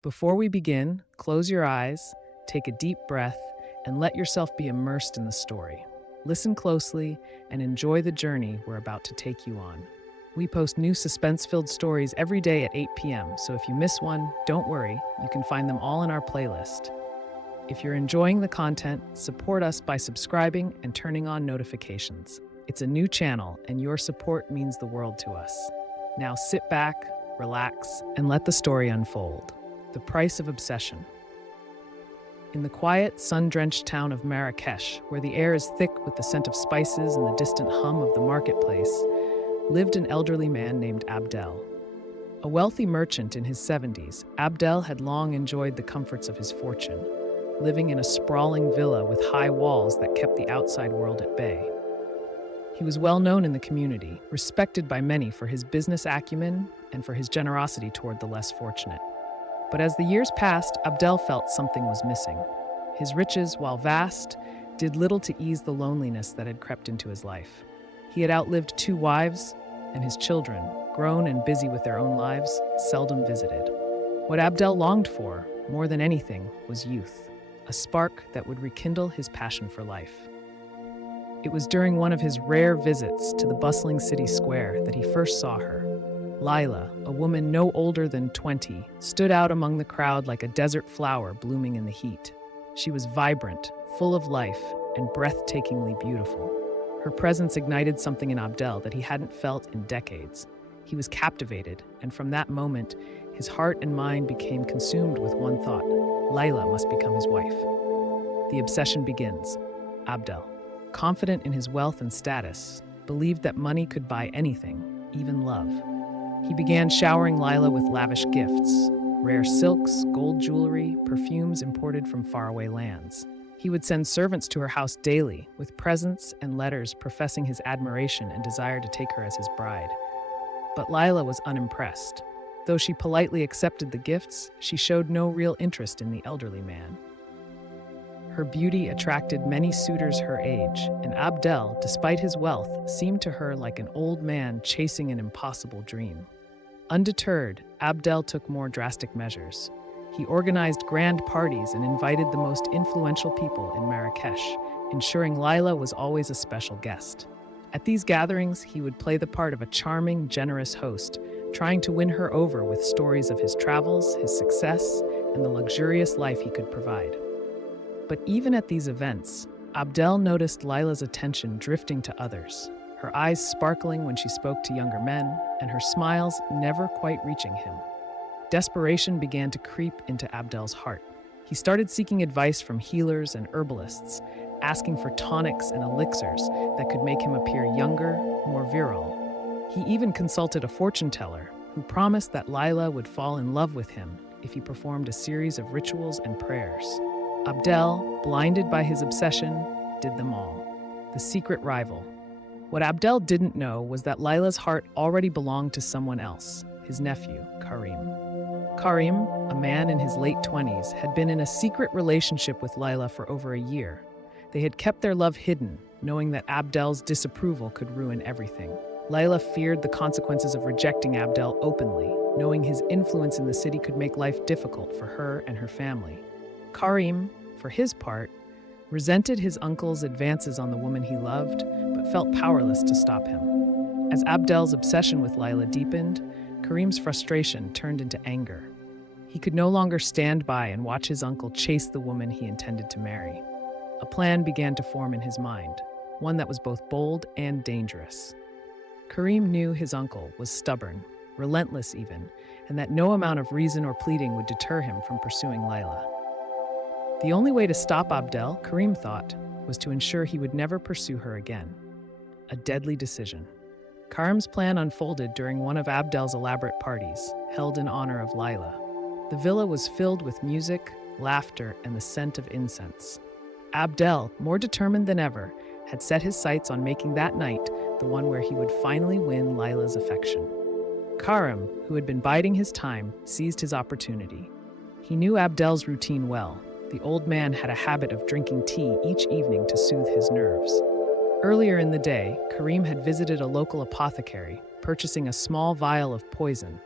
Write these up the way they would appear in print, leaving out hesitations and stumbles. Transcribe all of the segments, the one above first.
Before we begin, close your eyes, take a deep breath, and let yourself be immersed in the story. Listen closely and enjoy the journey we're about to take you on. We post new suspense filled stories every day at 8 p.m., so if you miss one, don't worry, you can find them all in our playlist. If you're enjoying the content, support us by subscribing and turning on notifications. It's a new channel, and your support means the world to us. Now sit back, relax, and let the story unfold. The Price of Obsession. In the quiet, sun-drenched town of Marrakesh, where the air is thick with the scent of spices and the distant hum of the marketplace, lived an elderly man named Abdel. A wealthy merchant in his 70s, Abdel had long enjoyed the comforts of his fortune, living in a sprawling villa with high walls that kept the outside world at bay. He was well known in the community, respected by many for his business acumen and for his generosity toward the less fortunate. But as the years passed, Abdel felt something was missing. His riches, while vast, did little to ease the loneliness that had crept into his life. He had outlived 2 wives, and his children, grown and busy with their own lives, seldom visited. What Abdel longed for, more than anything, was youth, a spark that would rekindle his passion for life. It was during one of his rare visits to the bustling city square that he first saw her. Lila, a woman no older than 20, stood out among the crowd like a desert flower blooming in the heat. She was vibrant, full of life, and breathtakingly beautiful. Her presence ignited something in Abdel that he hadn't felt in decades. He was captivated, and from that moment, his heart and mind became consumed with one thought: Lila must become his wife. The obsession begins. Abdel, confident in his wealth and status, believed that money could buy anything, even love. He began showering Lila with lavish gifts, rare silks, gold jewelry, perfumes imported from faraway lands. He would send servants to her house daily, with presents and letters professing his admiration and desire to take her as his bride. But Lila was unimpressed. Though she politely accepted the gifts, she showed no real interest in the elderly man. Her beauty attracted many suitors her age, and Abdel, despite his wealth, seemed to her like an old man chasing an impossible dream. Undeterred, Abdel took more drastic measures. He organized grand parties and invited the most influential people in Marrakesh, ensuring Lila was always a special guest. At these gatherings, he would play the part of a charming, generous host, trying to win her over with stories of his travels, his success, and the luxurious life he could provide. But even at these events, Abdel noticed Lila's attention drifting to others, her eyes sparkling when she spoke to younger men, and her smiles never quite reaching him. Desperation began to creep into Abdel's heart. He started seeking advice from healers and herbalists, asking for tonics and elixirs that could make him appear younger, more virile. He even consulted a fortune teller who promised that Lila would fall in love with him if he performed a series of rituals and prayers. Abdel, blinded by his obsession, did them all. The secret rival. What Abdel didn't know was that Lila's heart already belonged to someone else, his nephew, Karim. Karim, a man in his late 20s, had been in a secret relationship with Lila for over a year. They had kept their love hidden, knowing that Abdel's disapproval could ruin everything. Lila feared the consequences of rejecting Abdel openly, knowing his influence in the city could make life difficult for her and her family. Karim, for his part, resented his uncle's advances on the woman he loved, but felt powerless to stop him. As Abdel's obsession with Lila deepened, Karim's frustration turned into anger. He could no longer stand by and watch his uncle chase the woman he intended to marry. A plan began to form in his mind, one that was both bold and dangerous. Karim knew his uncle was stubborn, relentless even, and that no amount of reason or pleading would deter him from pursuing Lila. The only way to stop Abdel, Karim thought, was to ensure he would never pursue her again. A deadly decision. Karim's plan unfolded during one of Abdel's elaborate parties, held in honor of Lila. The villa was filled with music, laughter, and the scent of incense. Abdel, more determined than ever, had set his sights on making that night the one where he would finally win Lila's affection. Karim, who had been biding his time, seized his opportunity. He knew Abdel's routine well. The old man had a habit of drinking tea each evening to soothe his nerves. Earlier in the day, Karim had visited a local apothecary, purchasing a small vial of poison,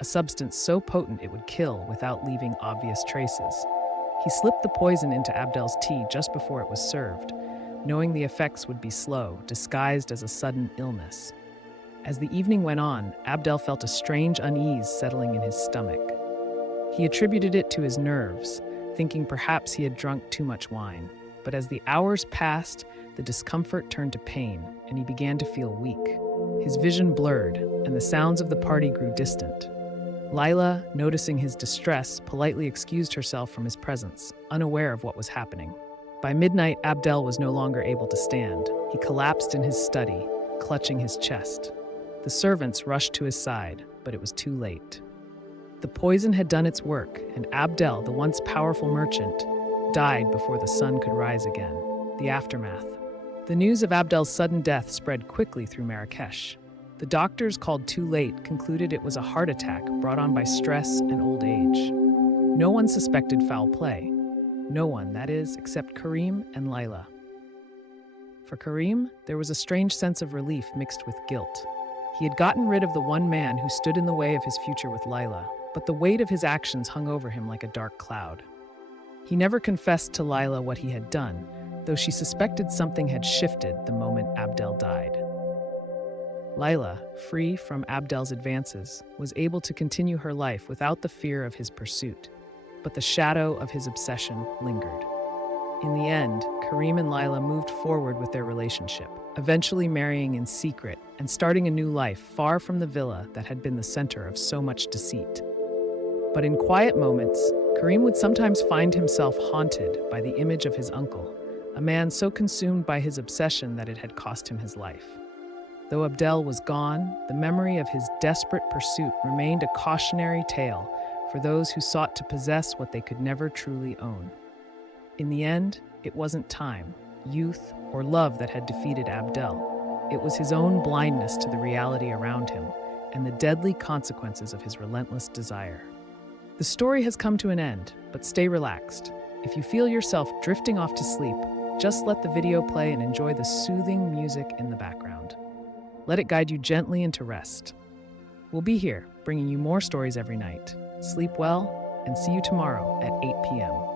a substance so potent it would kill without leaving obvious traces. He slipped the poison into Abdel's tea just before it was served, knowing the effects would be slow, disguised as a sudden illness. As the evening went on, Abdel felt a strange unease settling in his stomach. He attributed it to his nerves, thinking perhaps he had drunk too much wine. But as the hours passed, the discomfort turned to pain, and he began to feel weak. His vision blurred, and the sounds of the party grew distant. Lila, noticing his distress, politely excused herself from his presence, unaware of what was happening. By midnight, Abdel was no longer able to stand. He collapsed in his study, clutching his chest. The servants rushed to his side, but it was too late. The poison had done its work, and Abdel, the once powerful merchant, died before the sun could rise again. The aftermath. The news of Abdel's sudden death spread quickly through Marrakesh. The doctors, called too late, concluded it was a heart attack brought on by stress and old age. No one suspected foul play. No one, that is, except Karim and Lila. For Karim, there was a strange sense of relief mixed with guilt. He had gotten rid of the one man who stood in the way of his future with Lila, but the weight of his actions hung over him like a dark cloud. He never confessed to Lila what he had done, though she suspected something had shifted the moment Abdel died. Lila, free from Abdel's advances, was able to continue her life without the fear of his pursuit, but the shadow of his obsession lingered. In the end, Karim and Lila moved forward with their relationship, eventually marrying in secret and starting a new life far from the villa that had been the center of so much deceit. But in quiet moments, Karim would sometimes find himself haunted by the image of his uncle, a man so consumed by his obsession that it had cost him his life. Though Abdel was gone, the memory of his desperate pursuit remained a cautionary tale for those who sought to possess what they could never truly own. In the end, it wasn't time, youth, or love that had defeated Abdel. It was his own blindness to the reality around him and the deadly consequences of his relentless desire. The story has come to an end, but stay relaxed. If you feel yourself drifting off to sleep, just let the video play and enjoy the soothing music in the background. Let it guide you gently into rest. We'll be here, bringing you more stories every night. Sleep well, and see you tomorrow at 8 p.m.